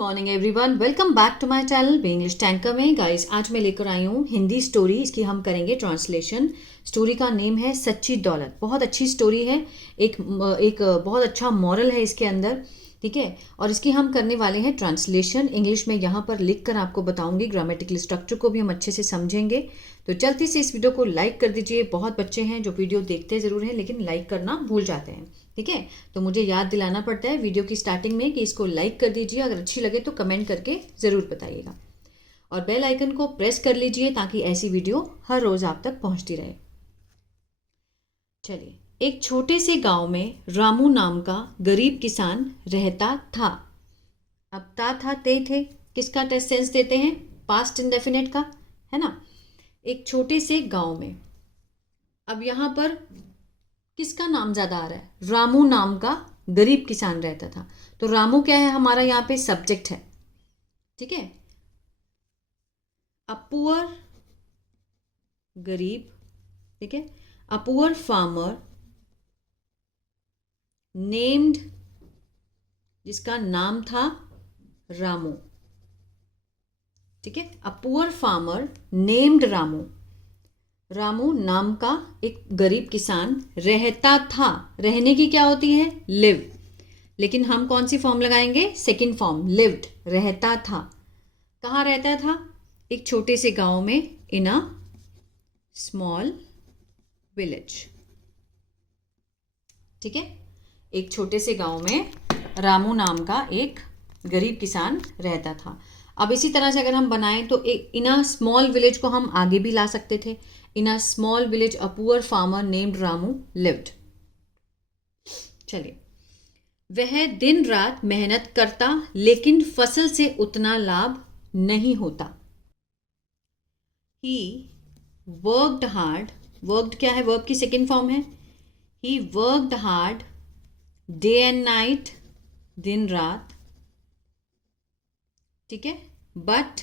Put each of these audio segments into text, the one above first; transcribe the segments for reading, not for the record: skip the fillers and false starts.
Morning everyone, welcome back to my channel be English tanker में। Guys, आज मैं लेकर आई हूँ हिंदी स्टोरी। इसकी हम करेंगे ट्रांसलेशन। स्टोरी का नेम है सच्ची दौलत। बहुत अच्छी स्टोरी है। एक बहुत अच्छा मॉरल है इसके अंदर, ठीक है। और इसकी हम करने वाले हैं ट्रांसलेशन। इंग्लिश में यहाँ पर लिख कर आपको बताऊंगी। ग्रामेटिकल स्ट्रक्चर को भी हम अच्छे से समझेंगे। तो जल्दी से इस वीडियो को लाइक कर दीजिए। बहुत बच्चे हैं जो वीडियो देखते ज़रूर हैं लेकिन लाइक करना भूल जाते हैं, ठीक है। तो मुझे याद दिलाना पड़ता है वीडियो की स्टार्टिंग में कि इसको लाइक कर दीजिए। अगर अच्छी लगे तो कमेंट करके ज़रूर बताइएगा और बेल आइकन को प्रेस कर लीजिए ताकि ऐसी वीडियो हर रोज़ आप तक पहुंचती रहे। चलिए, एक छोटे से गांव में रामू नाम का गरीब किसान रहता था। अब था ते थे किसका टेस्ट सेंस देते हैं? पास्ट इंडेफिनिट का, है ना। एक छोटे से गांव में, अब यहाँ पर किसका नाम ज़्यादा आ रहा है? रामू नाम का गरीब किसान रहता था। तो रामू क्या है? हमारा यहाँ पे सब्जेक्ट है, ठीक है। अ पुअर, गरीब, ठीक है। अ पुअर फार्मर नेम्ड, जिसका नाम था रामू, ठीक है। अ poor farmer named Ramu. Ramu नाम का एक गरीब किसान रहता था। रहने की क्या होती है? लिव। लेकिन हम कौन सी फॉर्म लगाएंगे? Second form, lived. रहता था। कहाँ रहता था? एक छोटे से गांव में, इन अ स्मॉल विलेज, ठीक है। एक छोटे से गांव में रामू नाम का एक गरीब किसान रहता था। अब इसी तरह से अगर हम बनाएं तो एक इन अ स्मॉल विलेज को हम आगे भी ला सकते थे। In a small village a poor farmer named Ramu lived. चलिए, वह दिन रात मेहनत करता लेकिन फसल से उतना लाभ नहीं होता। He worked hard. वर्कड क्या है? वर्क की सेकेंड फॉर्म है। He worked hard day and night, दिन रात, ठीक है। बट,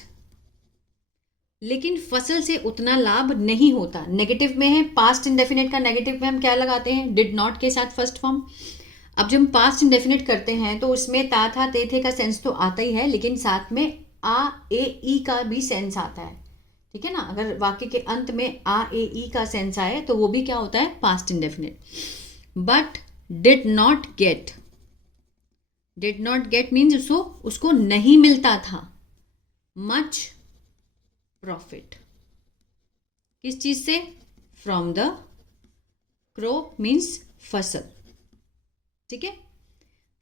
लेकिन फसल से उतना लाभ नहीं होता। नेगेटिव में है, पास्ट इंडेफिनिट का नेगेटिव में हम क्या लगाते हैं? डिड नॉट के साथ फर्स्ट फॉर्म। अब जब हम पास्ट इंडेफिनिट करते हैं तो उसमें ता था ते थे का सेंस तो आता ही है, लेकिन साथ में आ ए ई का भी सेंस आता है, ठीक है ना। अगर वाक्य के अंत में आ ए ई का सेंस आए तो वो भी क्या होता है? Past indefinite. But did not gate, did not gate means उसको नहीं मिलता था मच प्रॉफिट। किस चीज से? फ्रॉम द क्रॉप मीन्स फसल, ठीक है।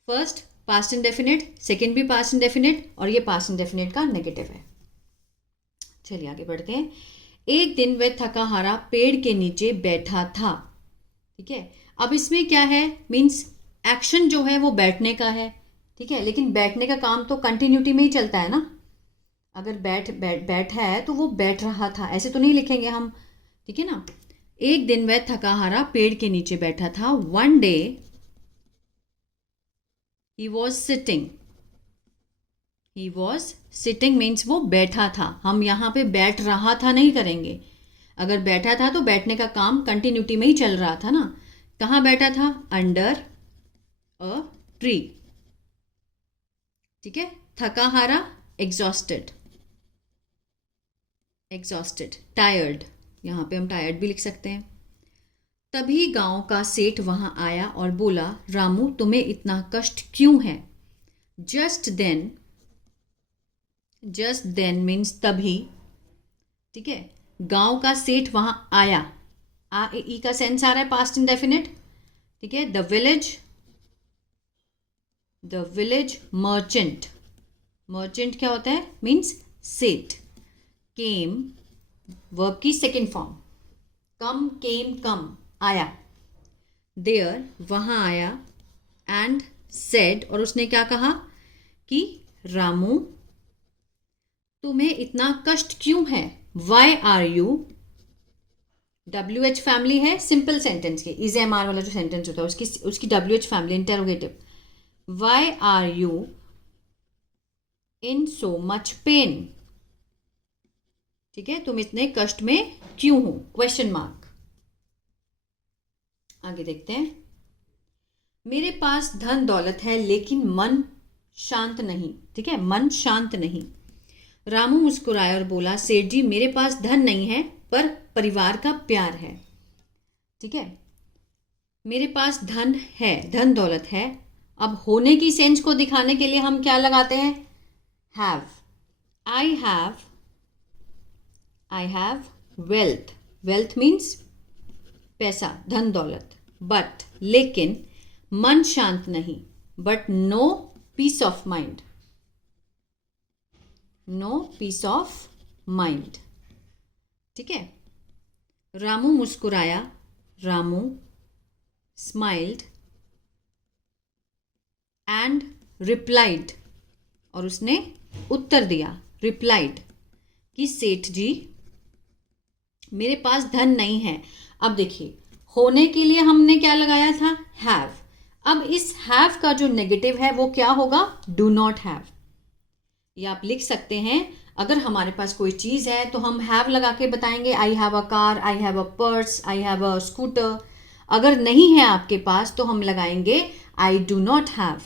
फर्स्ट पास्ट इंडेफिनिट, सेकेंड भी पास्ट इंडेफिनिट, और ये पास्ट इंडेफिनिट का नेगेटिव है। चलिए आगे बढ़ते हैं। एक दिन वह थका हारा पेड़ के नीचे बैठा था, ठीक है। अब इसमें क्या है? मीन्स एक्शन जो है वो बैठने का है, ठीक है। लेकिन बैठने का काम तो कंटिन्यूटी में ही चलता है ना। अगर बैठा है तो वो बैठ रहा था, ऐसे तो नहीं लिखेंगे हम, ठीक है ना। एक दिन वह थका हारा पेड़ के नीचे बैठा था। One day he was sitting. He was sitting means वो बैठा था। हम यहाँ पे बैठ रहा था नहीं करेंगे। अगर बैठा था तो बैठने का काम कंटिन्यूटी में ही चल रहा था ना। कहाँ बैठा था? अंडर अ ट्री, ठीक है। थका हारा, एग्जॉस्टेड, एग्जॉस्टेड, टायर्ड, यहाँ पे हम टायर्ड भी लिख सकते हैं। तभी गांव का सेठ वहां आया और बोला, रामू तुम्हें इतना कष्ट क्यों है? Just then, just then means तभी, ठीक है। गांव का सेठ वहां आया, आ ए ई का सेंस आ रहा है, पास्ट इंडेफिनिट, ठीक है। द विलेज मर्चेंट, मर्चेंट क्या होता है? मीन्स सेठ। केम, वर्ब की सेकेंड फॉर्म, कम, केम, कम, आया। देयर, वहां आया। एंड सेड, और उसने क्या कहा कि रामू तुम्हें इतना कष्ट क्यों है? Why are you, WH family है सिंपल सेंटेंस के, इज एम आर वाला जो सेंटेंस होता है उसकी WH family, interrogative. Why are you in so much pain, ठीक है। तुम इतने कष्ट में क्यों हो? Question mark. आगे देखते हैं। मेरे पास धन दौलत है लेकिन मन शांत नहीं, ठीक है, मन शांत नहीं। रामू मुस्कुराया और बोला, सेठ जी मेरे पास धन नहीं है पर परिवार का प्यार है, ठीक है। मेरे पास धन है, धन दौलत है। अब होने की सेंस को दिखाने के लिए हम क्या लगाते हैं, have. I have wealth, wealth means पैसा, धन दौलत। बट, लेकिन, मन शांत नहीं, but no peace of mind, no peace of mind, ठीक है। रामू मुस्कुराया, रामू स्माइल्ड एंड रिप्लाइड, और उसने उत्तर दिया, रिप्लाइड, कि सेठ जी मेरे पास धन नहीं है। अब देखिए, होने के लिए हमने क्या लगाया था, हैव। अब इस हैव का जो नेगेटिव है वो क्या होगा, डू नॉट हैव। ये आप लिख सकते हैं, अगर हमारे पास कोई चीज़ है तो हम हैव लगा के बताएंगे, I have a car, I have a purse, I have a scooter. अगर नहीं है आपके पास तो हम लगाएंगे आई डू नॉट हैव,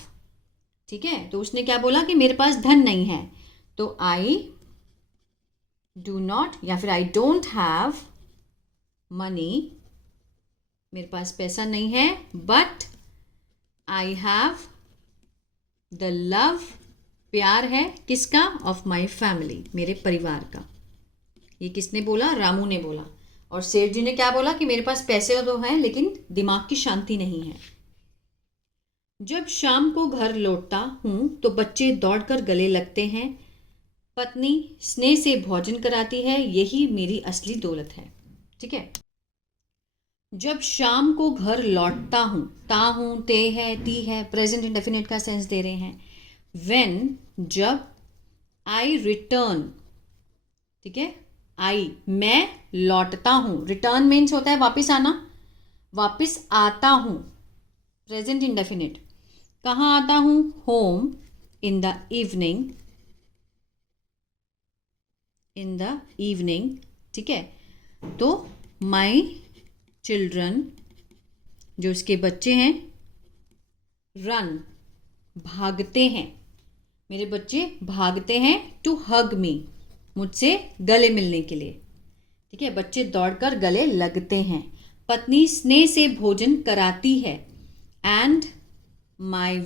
ठीक है। तो उसने क्या बोला कि मेरे पास धन नहीं है, तो आई डू नॉट या फिर आई डोंट हैव मनी, मेरे पास पैसा नहीं है, but I have the love, प्यार है किसका, ऑफ माई फैमिली, मेरे परिवार का। ये किसने बोला, रामू ने बोला। और सेठ जी ने क्या बोला कि मेरे पास पैसे तो हैं लेकिन दिमाग की शांति नहीं है। जब शाम को घर लौटता हूं तो बच्चे दौड़कर गले लगते हैं, पत्नी स्नेह से भोजन कराती है, यही मेरी असली दौलत है, ठीक है। जब शाम को घर लौटता हूं, ता हूं, ते है, ती है, प्रेजेंट इंडेफिनिट का सेंस दे रहे हैं। व्हेन, जब, आई रिटर्न, ठीक है, आई मैं लौटता हूं, रिटर्न मीन्स होता है वापस आना, वापस आता हूं, प्रेजेंट इंडेफिनिट। कहाँ आता हूं, home, in the evening, in the evening, ठीक है। तो माई चिल्ड्रन, जो उसके बच्चे हैं, रन, भागते हैं, मेरे बच्चे भागते हैं, टू हग मी, मुझसे गले मिलने के लिए, ठीक है। बच्चे दौड़कर गले लगते हैं। पत्नी स्नेह से भोजन कराती है, and my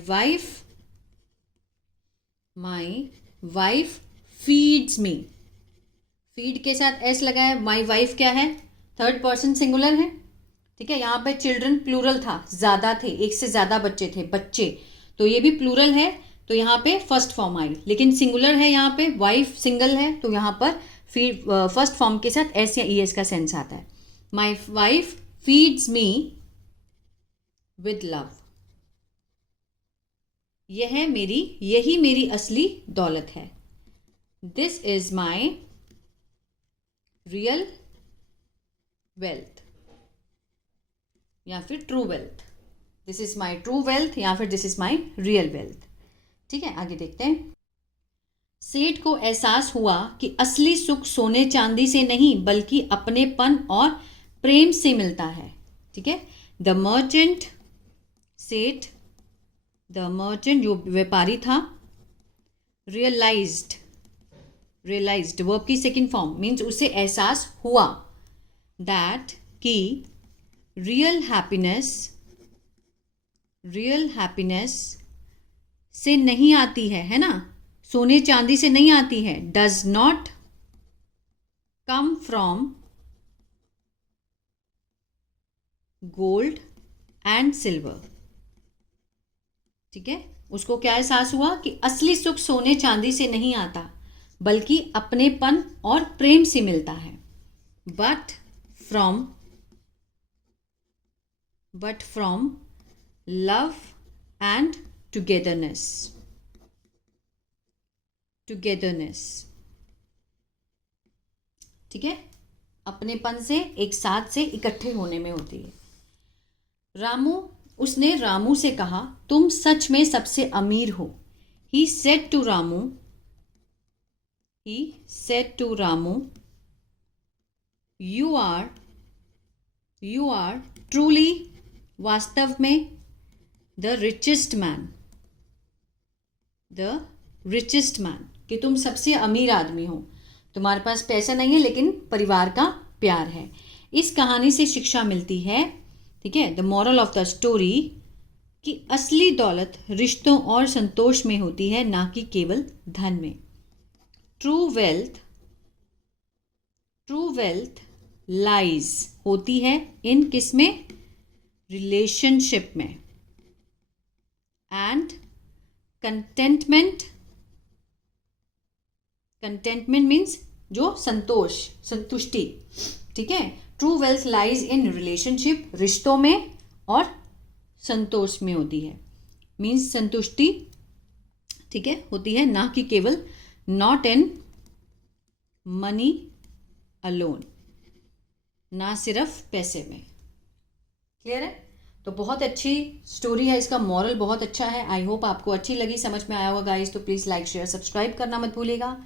wife feeds me, feed के साथ एस लगा है, माई वाइफ क्या है, थर्ड पर्सन सिंगुलर है, ठीक है। यहाँ पे चिल्ड्रन प्लूरल था, ज्यादा थे, एक से ज्यादा बच्चे थे, बच्चे, तो ये भी प्लूरल है, तो यहाँ पे फर्स्ट फॉर्म आई। लेकिन सिंगुलर है, यहाँ पे वाइफ सिंगल है, तो यहाँ पर फीड फर्स्ट फॉर्म के साथ एस या ई एस का सेंस आता है। My wife feeds me with love, यही मेरी असली दौलत है। This is my real wealth, या फिर true wealth, this is my true wealth, या फिर this is my real wealth, ठीक है। आगे देखते हैं। सेठ को एहसास हुआ कि असली सुख सोने चांदी से नहीं बल्कि अपनेपन और प्रेम से मिलता है, ठीक है। द मर्चेंट, सेठ, द मर्चेंट जो व्यापारी था, रियलाइज्ड वर्ब की सेकेंड फॉर्म मीन्स उसे एहसास हुआ, दैट कि रियल हैप्पीनेस से नहीं आती है ना, सोने चांदी से नहीं आती है, does not come from gold and silver, ठीक है। उसको क्या एहसास हुआ कि असली सुख सोने चांदी से नहीं आता बल्कि अपनेपन और प्रेम से मिलता है, but from love and togetherness, ठीक है, अपनेपन से, एक साथ से इकट्ठे होने में होती है। उसने रामू से कहा, तुम सच में सबसे अमीर हो। He said to Ramu, you are truly, वास्तव में, the richest the richest man, कि तुम सबसे अमीर आदमी हो, तुम्हारे पास पैसा नहीं है लेकिन परिवार का प्यार है। इस कहानी से शिक्षा मिलती है, ठीक है, the moral of the story, कि असली दौलत रिश्तों और संतोष में होती है, ना कि केवल धन में। ट्रू वेल्थ लाइज होती है इन किस में, रिलेशनशिप में। एंड कंटेंटमेंट मीन्स जो संतुष्टि, ठीक है। True wealth lies in relationship, रिश्तों में और संतोष में होती है, मीन्स संतुष्टि, ठीक है, होती है, ना कि केवल, नॉट इन मनी अलोन, ना सिर्फ पैसे में। क्लियर है? तो बहुत अच्छी स्टोरी है, इसका मॉरल बहुत अच्छा है। आई होप आपको अच्छी लगी, समझ में आया होगा गाइस। तो प्लीज़ लाइक शेयर सब्सक्राइब करना मत भूलिएगा।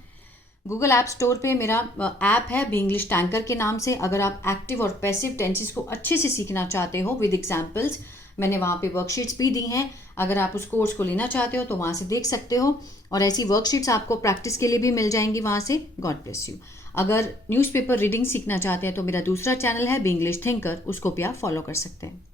गूगल ऐप स्टोर पे मेरा ऐप है बी इंग्लिश टैंकर के नाम से। अगर आप एक्टिव और पैसिव टेंसेस को अच्छे से सीखना चाहते हो विद एग्जाम्पल्स, मैंने वहाँ पे वर्कशीट्स भी दी हैं। अगर आप उस कोर्स को लेना चाहते हो तो वहाँ से देख सकते हो, और ऐसी वर्कशीट्स आपको प्रैक्टिस के लिए भी मिल जाएंगी वहाँ से। God bless you. अगर न्यूज़पेपर रीडिंग सीखना चाहते हैं तो मेरा दूसरा चैनल है बी इंग्लिश थिंकर, उसको भी आप फॉलो कर सकते हैं।